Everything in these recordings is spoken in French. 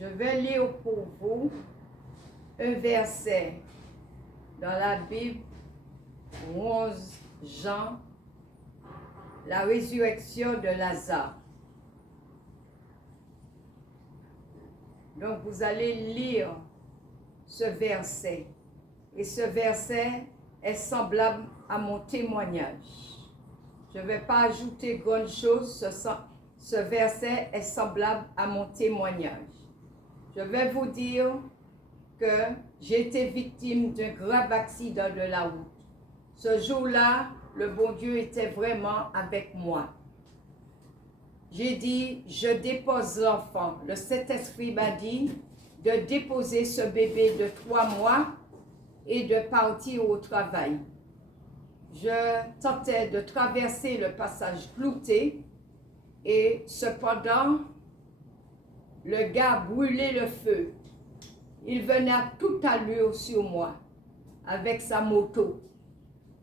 Je vais lire pour vous un verset dans la Bible, 11 Jean, la résurrection de Lazare. Donc vous allez lire ce verset. Et ce verset est semblable à mon témoignage. Je ne vais pas ajouter grand chose. Ce verset est semblable à mon témoignage. Je vais vous dire que j'ai été victime d'un grave accident de la route. Ce jour-là, le bon Dieu était vraiment avec moi. J'ai dit, je dépose l'enfant. Le Saint-Esprit m'a dit de déposer ce bébé de 3 mois et de partir au travail. Je tentais de traverser le passage clouté et cependant, le gars brûlait le feu. Il venait à toute allure sur moi avec sa moto.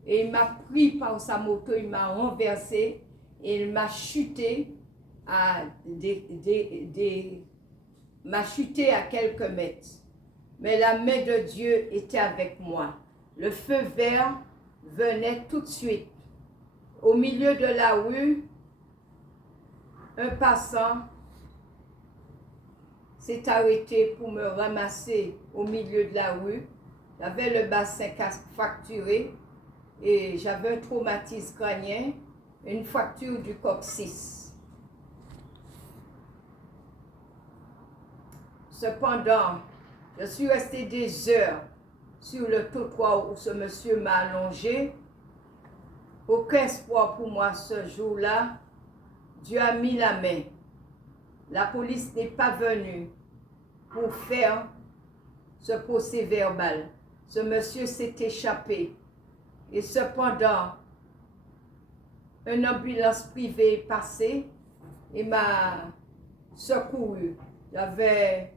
Et il m'a pris par sa moto, il m'a renversé et il m'a chuté à quelques mètres. Mais la main de Dieu était avec moi. Le feu vert venait tout de suite. Au milieu de la rue, un passant s'est arrêté pour me ramasser au milieu de la rue. J'avais le bassin fracturé et j'avais un traumatisme crânien, une fracture du coccyx. Cependant, je suis restée des heures sur le trottoir où ce monsieur m'a allongé. Aucun espoir pour moi ce jour-là. Dieu a mis la main. La police n'est pas venue pour faire ce procès verbal. Ce monsieur s'est échappé. Et cependant, une ambulance privée est passée et m'a secouru. J'avais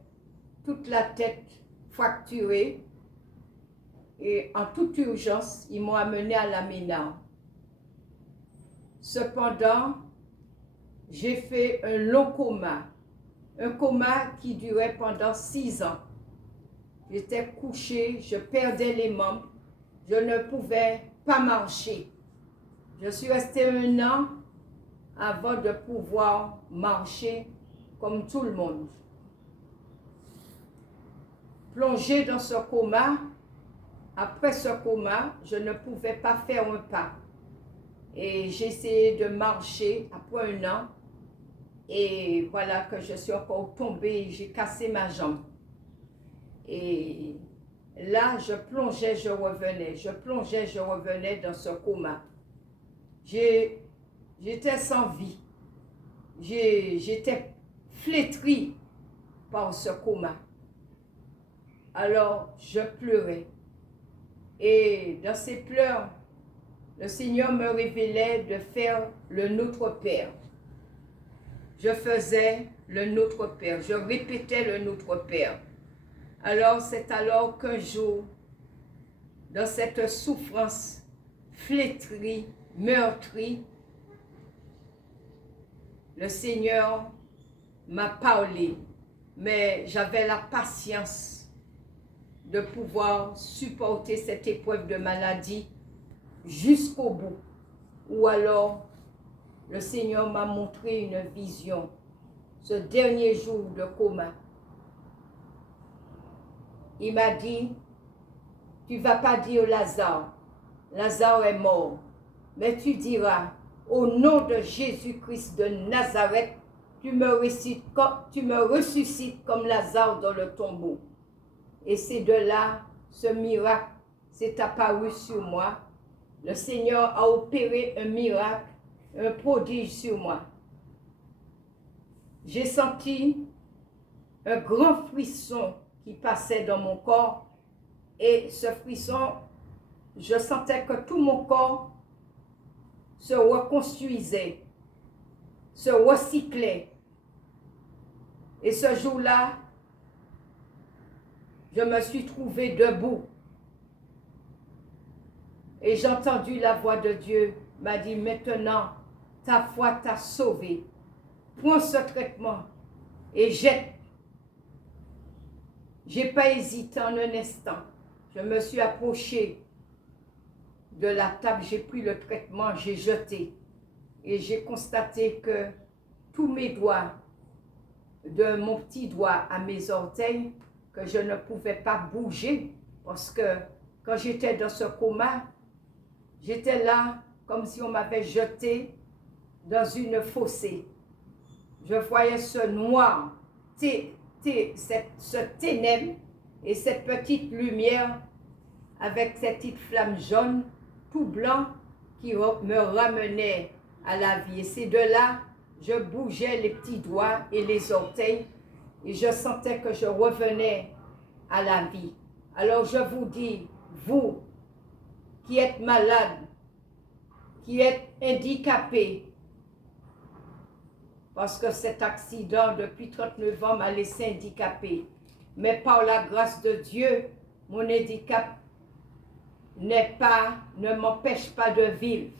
toute la tête fracturée et en toute urgence, ils m'ont amené à la Ménard. Cependant, j'ai fait un long coma, un coma qui durait pendant 6 ans. J'étais couchée, je perdais les membres, je ne pouvais pas marcher. Je suis restée 1 an avant de pouvoir marcher comme tout le monde. Plongée dans ce coma, après ce coma, je ne pouvais pas faire un pas. Et j'ai essayé de marcher après 1 an. Et voilà que je suis encore tombée, j'ai cassé ma jambe. Et là, je plongeais, je revenais. Je plongeais, je revenais dans ce coma. J'étais sans vie. J'étais flétrie par ce coma. Alors, je pleurais. Et dans ces pleurs, le Seigneur me révélait de faire le Notre Père. Je faisais le Notre Père. Je répétais le Notre Père. Alors, c'est alors qu'un jour, dans cette souffrance flétrie, meurtrie, le Seigneur m'a parlé. Mais j'avais la patience de pouvoir supporter cette épreuve de maladie jusqu'au bout. Ou alors, le Seigneur m'a montré une vision, ce dernier jour de coma. Il m'a dit, tu ne vas pas dire Lazare, Lazare est mort, mais tu diras, au nom de Jésus-Christ de Nazareth, tu me ressuscites comme Lazare dans le tombeau. Et c'est de là, ce miracle s'est apparu sur moi. Le Seigneur a opéré un miracle, un prodige sur moi. J'ai senti un grand frisson qui passait dans mon corps. Et ce frisson, je sentais que tout mon corps se reconstruisait, se recyclait. Et ce jour-là, je me suis trouvée debout. Et j'ai entendu la voix de Dieu m'a dit, maintenant, ta foi t'a sauvé. Prends ce traitement et jette J'ai pas hésité en un instant. Je me suis approchée de la table, j'ai pris le traitement, j'ai jeté. Et j'ai constaté que tous mes doigts, de mon petit doigt à mes orteils, que je ne pouvais pas bouger parce que quand j'étais dans ce coma, j'étais là comme si on m'avait jeté dans une fossée. Je voyais ce noir, ce ténèbre et cette petite lumière avec cette petite flamme jaune, tout blanc, qui me ramenait à la vie. Et c'est de là, je bougeais les petits doigts et les orteils et je sentais que je revenais à la vie. Alors je vous dis, vous qui êtes malade, qui êtes handicapé, parce que cet accident depuis 39 ans m'a laissé handicapé. Mais par la grâce de Dieu, mon handicap ne m'empêche pas de vivre.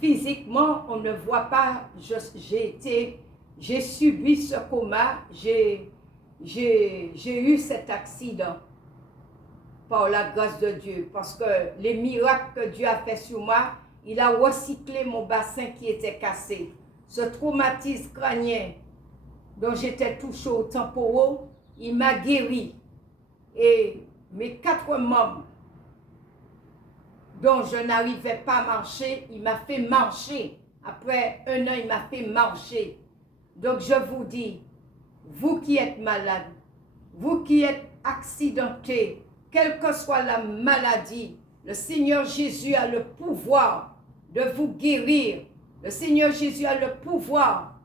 Physiquement, on ne voit pas, j'ai subi ce coma, j'ai eu cet accident par la grâce de Dieu, parce que les miracles que Dieu a fait sur moi, il a recyclé mon bassin qui était cassé. Ce traumatisme crânien dont j'étais touché au temporal, il m'a guéri. Et mes 4 membres dont je n'arrivais pas à marcher, il m'a fait marcher. Après 1 an, il m'a fait marcher. Donc je vous dis, vous qui êtes malade, vous qui êtes accidenté, quelle que soit la maladie, le Seigneur Jésus a le pouvoir de vous guérir. Le Seigneur Jésus a le pouvoir,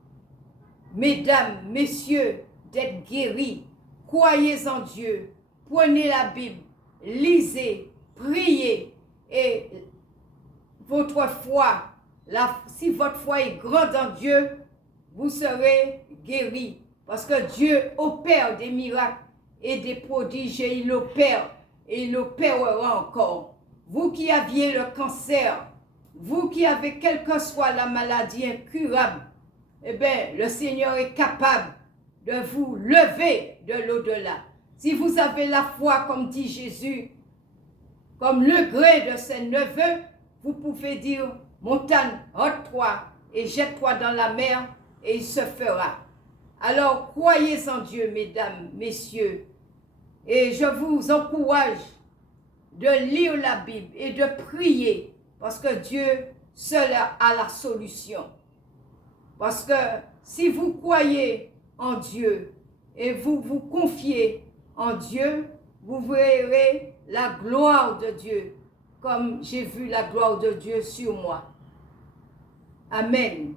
mesdames, messieurs, d'être guéris. Croyez en Dieu, prenez la Bible, lisez, priez et votre foi, si votre foi est grande en Dieu, vous serez guéris. Parce que Dieu opère des miracles et des prodiges et il opère et il opérera encore. Vous qui aviez le cancer, vous qui avez quelle que soit la maladie incurable, eh bien, le Seigneur est capable de vous lever de l'au-delà. Si vous avez la foi, comme dit Jésus, comme le gré de ses neveux, vous pouvez dire, montagne, ôte-toi et jette-toi dans la mer et il se fera. Alors, croyez en Dieu, mesdames, messieurs, et je vous encourage de lire la Bible et de prier, parce que Dieu seul a la solution. Parce que si vous croyez en Dieu et vous vous confiez en Dieu, vous verrez la gloire de Dieu, comme j'ai vu la gloire de Dieu sur moi. Amen.